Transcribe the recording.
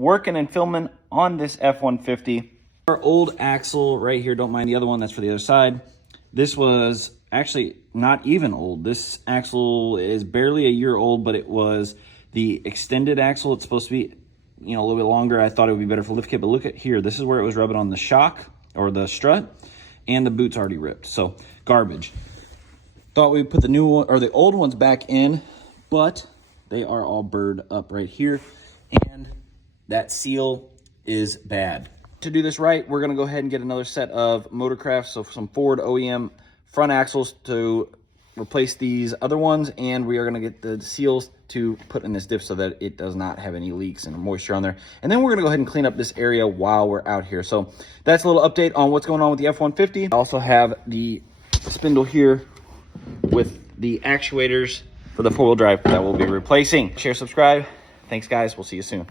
working and filming on this F-150. Our old axle right here, don't mind the other one, that's for the other side. This was actually not even old. This axle is barely a year old, but it was the extended axle. It's supposed to be, you know, a little bit longer. I thought it would be better for lift kit, but look at here. This is where it was rubbing on the shock or the strut, and the boot's already ripped. So garbage. Thought we'd put the new one or the old ones back in, but they are all burred up right here, and that seal is bad. To do this right, we're gonna go ahead and get another set of Motorcraft, so some Ford OEM front axles to replace these other ones, and we are gonna get the seals to put in this diff so that it does not have any leaks and moisture on there. And then we're gonna go ahead and clean up this area while we're out here. So that's a little update on what's going on with the F-150. I also have the spindle here with the actuators for the 4-wheel drive that we'll be replacing. Share, subscribe. Thanks guys, we'll see you soon.